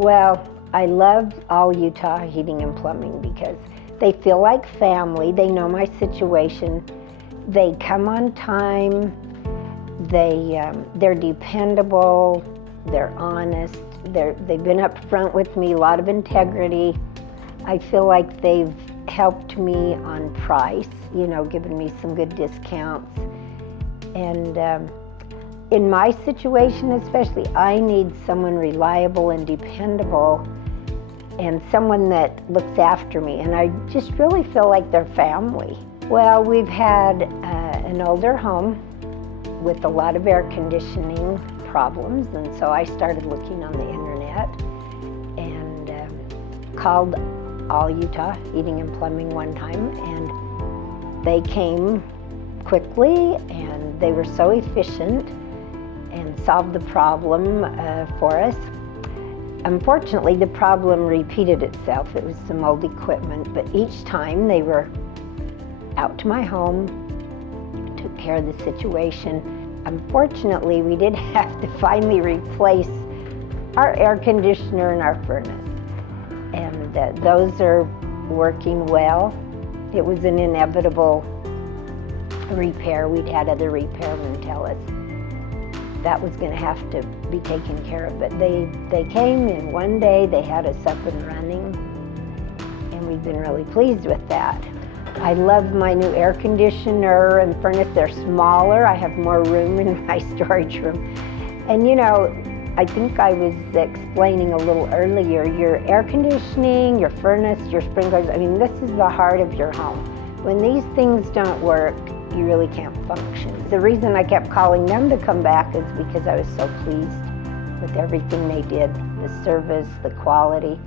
Well, I love All Utah Heating and Plumbing because they feel like family. They know my situation. They come on time. They're dependable. They're honest. They've been up front with me, a lot of integrity. I feel like they've helped me on price, given me some good discounts. And in my situation especially, I need someone reliable and dependable and someone that looks after me. And I just really feel like they're family. Well, we've had an older home with a lot of air conditioning problems, and so I started looking on the internet and called All Utah Heating and Plumbing one time, and they came quickly and they were so efficient and solved the problem for us. Unfortunately, the problem repeated itself. It was some old equipment, but each time they were out to my home, took care of the situation. Unfortunately, we did have to finally replace our air conditioner and our furnace. And those are working well. It was an inevitable repair. We'd had other repairmen tell us that was going to have to be taken care of. But they came in one day, they had us up and running, and we've been really pleased with that. I love my new air conditioner and furnace. They're smaller. I have more room in my storage room. And I think I was explaining a little earlier, your air conditioning, your furnace, your sprinklers, this is the heart of your home. When these things don't work, you really can't function. The reason I kept calling them to come back is because I was so pleased with everything they did, the service, the quality.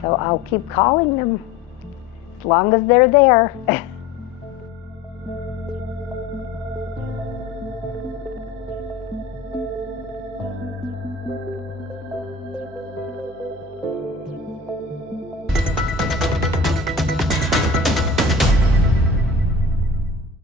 So I'll keep calling them as long as they're there.